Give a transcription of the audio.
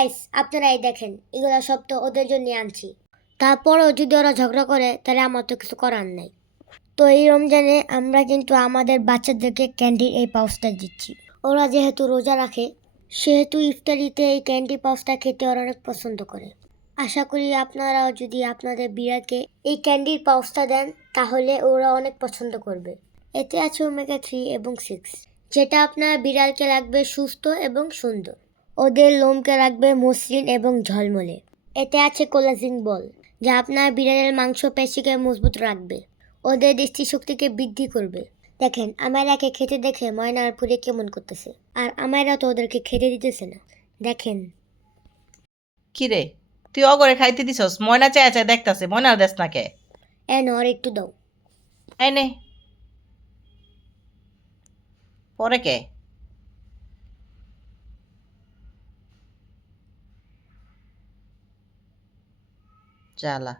Guys, আপনারাই দেখেন, এগুলো সব তো ওদের জন্য আনছি। তারপরও যদি ওরা ঝগড়া করে তাহলে আমার তো কিছু করার নাই। তো এই রমজানে আমরা কিন্তু আমাদের বাচ্চাদেরকে ক্যান্ডির এই পাউচটা দিচ্ছি। ওরা যেহেতু রোজা রাখে সেহেতু ইফতারিতে এই ক্যান্ডি পাউচটা খেতে ওরা অনেক পছন্দ করে। আশা করি আপনারাও যদি আপনাদের বিড়ালকে এই ক্যান্ডির পাউচটা দেন তাহলে ওরা অনেক পছন্দ করবে। এতে আছে ওমেগা 3 এবং 6, যেটা আপনার বিড়ালকে রাখবে সুস্থ এবং সুন্দর। ওদের লোমকে রাখবে মসৃণ এবং ঝলমলে। এতে আছে কোলাজিন বল, যা আপনার বিড়ালের মাংসপেশিকে মজবুত রাখবে। ওদের দৃষ্টিশক্তিকে বৃদ্ধি করবে। দেখেন, আমায়রাকে খেতে দেখে ময়না আর পুরে কেমন করতেছে, আর আমায়রা তো ওদেরকে খেতে দিতেছে না। দেখেন। কি রে, তুই অগরে খাইতে দিছস? ময়না চায় চায় দেখতাছে, ময়নার দেশ না কে? আর একটু দাও। এই নে, পরে কে? জ্বালা।